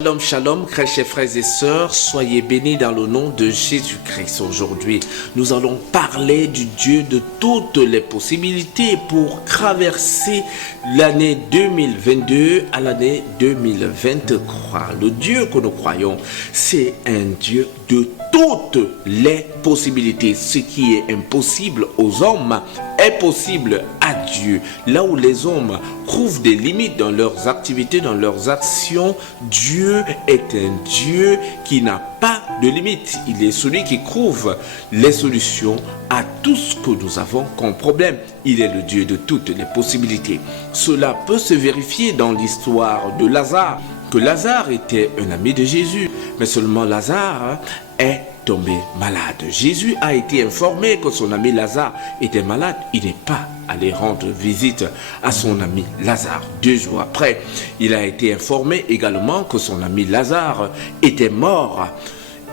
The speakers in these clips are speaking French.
Shalom, shalom, chers frères et sœurs, soyez bénis dans le nom de Jésus-Christ. Aujourd'hui, nous allons parler du Dieu de toutes les possibilités pour traverser l'année 2022 à l'année 2023. Le Dieu que nous croyons, c'est un Dieu de toutes les possibilités. Ce qui est impossible aux hommes est possible à Dieu. Là où les hommes trouvent des limites dans leurs activités, dans leurs actions, Dieu est un Dieu qui n'a pas de limites. Il est celui qui trouve les solutions à tout ce que nous avons comme problème. Il est le Dieu de toutes les possibilités. Cela peut se vérifier dans l'histoire de Lazare, que Lazare était un ami de Jésus, mais seulement Lazare est tombé malade. Jésus a été informé que son ami Lazare était malade. Il n'est pas allé rendre visite à son ami Lazare. 2 jours après, il a été informé également que son ami Lazare était mort.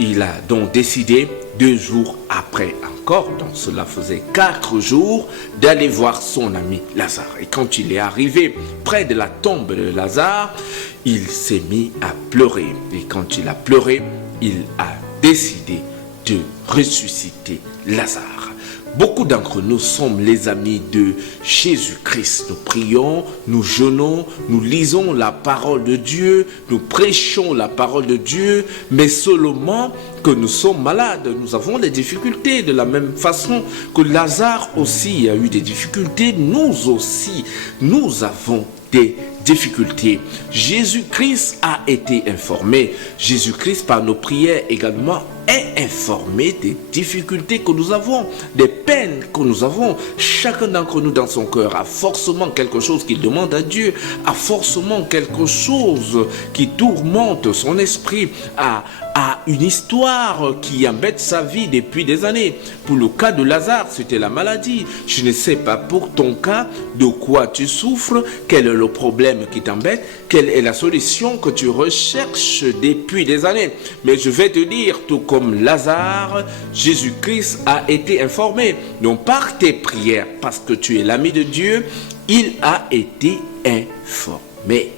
Il a donc décidé 2 jours après encore, donc cela faisait 4 jours, d'aller voir son ami Lazare. Et quand il est arrivé près de la tombe de Lazare, il s'est mis à pleurer. Et quand il a pleuré, il a décidé de ressusciter Lazare. Beaucoup d'entre nous sommes les amis de Jésus-Christ. Nous prions, nous jeûnons, nous lisons la parole de Dieu, nous prêchons la parole de Dieu, mais seulement que nous sommes malades. Nous avons des difficultés de la même façon que Lazare aussi a eu des difficultés. Nous aussi, nous avons des difficultés. Jésus-Christ a été informé. Jésus-Christ, par nos prières également, est informé des difficultés que nous avons, des peines que nous avons. Chacun d'entre nous dans son cœur a forcément quelque chose qu'il demande à Dieu, a forcément quelque chose qui tourmente son esprit, a une histoire qui embête sa vie depuis des années. Pour le cas de Lazare, c'était la maladie. Je ne sais pas pour ton cas de quoi tu souffres, quel est le problème qui t'embête, quelle est la solution que tu recherches depuis des années. Mais je vais te dire, tout comme Lazare, Jésus-Christ a été informé. Donc par tes prières, parce que tu es l'ami de Dieu, il a été informé.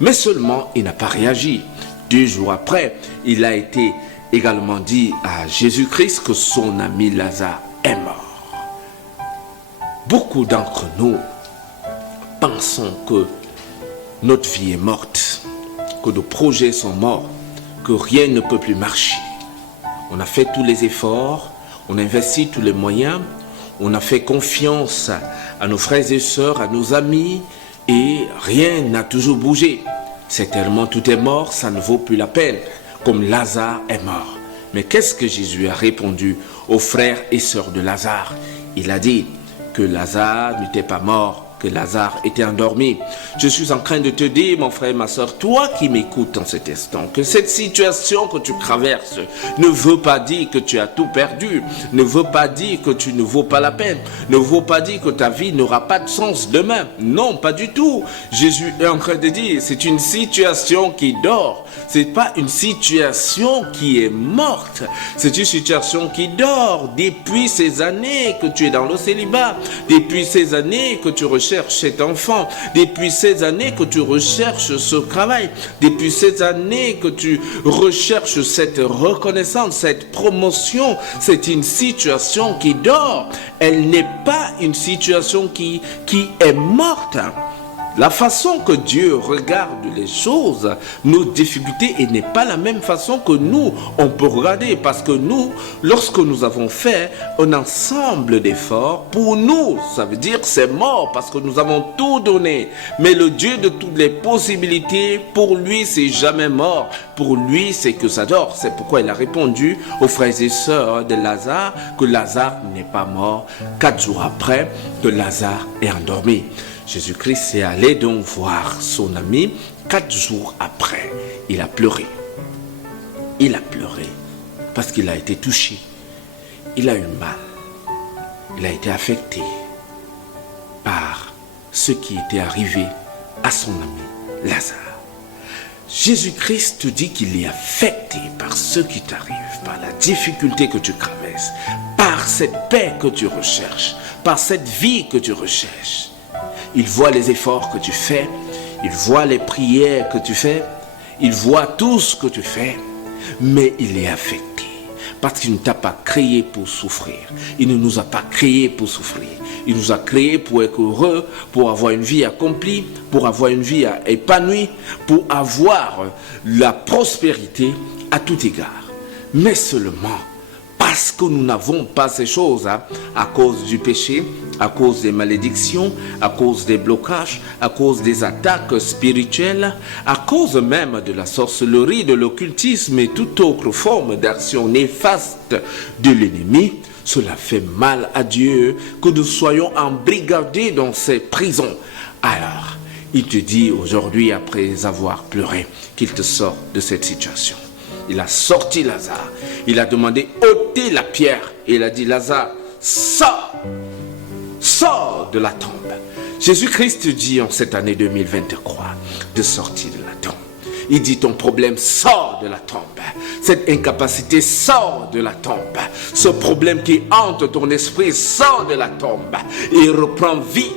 Mais seulement, il n'a pas réagi. 2 jours après, il a été également dit à Jésus-Christ que son ami Lazare est mort. Beaucoup d'entre nous pensons que notre vie est morte, que nos projets sont morts, que rien ne peut plus marcher. On a fait tous les efforts, on a investi tous les moyens, on a fait confiance à nos frères et sœurs, à nos amis, et rien n'a toujours bougé. C'est tellement tout est mort, ça ne vaut plus la peine, comme Lazare est mort. Mais qu'est-ce que Jésus a répondu aux frères et sœurs de Lazare? Il a dit que Lazare n'était pas mort, que Lazare était endormi. Je suis en train de te dire, mon frère et ma soeur, toi qui m'écoutes en cet instant, que cette situation que tu traverses ne veut pas dire que tu as tout perdu, ne veut pas dire que tu ne vaux pas la peine, ne veut pas dire que ta vie n'aura pas de sens demain. Non, pas du tout. Jésus est en train de dire, c'est une situation qui dort. C'est pas une situation qui est morte. C'est une situation qui dort depuis ces années que tu es dans le célibat, depuis ces années que tu recherches cet enfant, depuis ces années que tu recherches ce travail, depuis ces années que tu recherches cette reconnaissance, cette promotion. C'est une situation qui dort. Elle n'est pas une situation qui est morte. La façon que Dieu regarde les choses, nos difficultés, et n'est pas la même façon que nous, on peut regarder. Parce que nous, lorsque nous avons fait un ensemble d'efforts, pour nous, ça veut dire c'est mort parce que nous avons tout donné. Mais le Dieu de toutes les possibilités, pour lui, c'est jamais mort. Pour lui, c'est que ça dort. C'est pourquoi il a répondu aux frères et sœurs de Lazare que Lazare n'est pas mort. 4 jours après, que Lazare est endormi. Jésus-Christ est allé donc voir son ami 4 jours après. Il a pleuré. Il a pleuré parce qu'il a été touché. Il a eu mal. Il a été affecté par ce qui était arrivé à son ami Lazare. Jésus-Christ te dit qu'il est affecté par ce qui t'arrive, par la difficulté que tu traverses, par cette paix que tu recherches, par cette vie que tu recherches. Il voit les efforts que tu fais, il voit les prières que tu fais, Il voit tout ce que tu fais, mais il est affecté. Parce qu'il ne t'a pas créé pour souffrir. Il ne nous a pas créés pour souffrir. Il nous a créés pour être heureux, pour avoir une vie accomplie, pour avoir une vie épanouie, pour avoir la prospérité à tout égard. Mais seulement parce que nous n'avons pas ces choses, à cause du péché, à cause des malédictions, à cause des blocages, à cause des attaques spirituelles, à cause même de la sorcellerie, de l'occultisme et toute autre forme d'action néfaste de l'ennemi. Cela fait mal à Dieu que nous soyons embrigadés dans ces prisons. Alors, il te dit aujourd'hui, après avoir pleuré, qu'il te sort de cette situation. Il a sorti Lazare. Il a demandé ôter la pierre. Et il a dit, Lazare, sors! Sors de la tombe. Jésus-Christ dit en cette année 2023 de sortir de la tombe. Il dit, ton problème sort de la tombe. Cette incapacité sort de la tombe. Ce problème qui hante ton esprit sort de la tombe. Et reprend vie.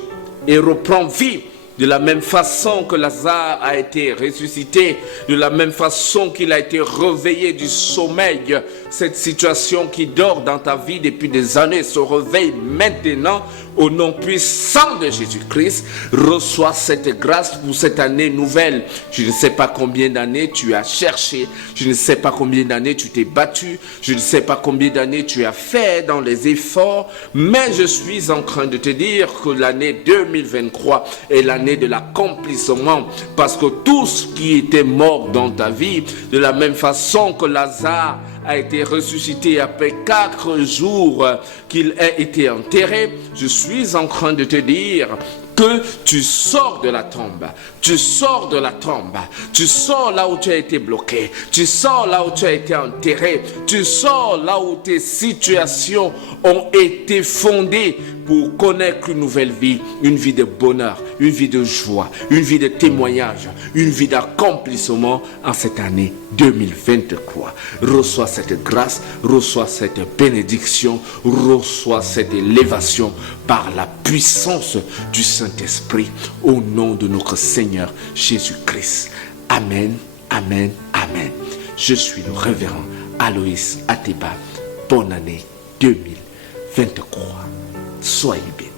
Et reprend vie. De la même façon que Lazare a été ressuscité, de la même façon qu'il a été réveillé du sommeil, cette situation qui dort dans ta vie depuis des années se réveille maintenant au nom puissant de Jésus-Christ. Reçois cette grâce pour cette année nouvelle. Je ne sais pas combien d'années tu as cherché, je ne sais pas combien d'années tu t'es battu, je ne sais pas combien d'années tu as fait dans les efforts, mais je suis en train de te dire que l'année 2023 est l'année de l'accomplissement, parce que tout ce qui était mort dans ta vie, de la même façon que Lazare a été ressuscité après 4 jours qu'il a été enterré, je suis en train de te dire que tu sors de la tombe, tu sors de la tombe, tu sors là où tu as été bloqué, tu sors là où tu as été enterré, tu sors là où tes situations ont été fondées pour connaître une nouvelle vie, une vie de bonheur, une vie de joie, une vie de témoignage, une vie d'accomplissement en cette année 2023. Reçois cette grâce, reçois cette bénédiction, reçois cette élévation par la puissance du Saint-Esprit au nom de notre Seigneur Jésus-Christ. Amen, amen, amen. Je suis le révérend Aloïs Ateba. Bonne année 2023. Soyez bénis.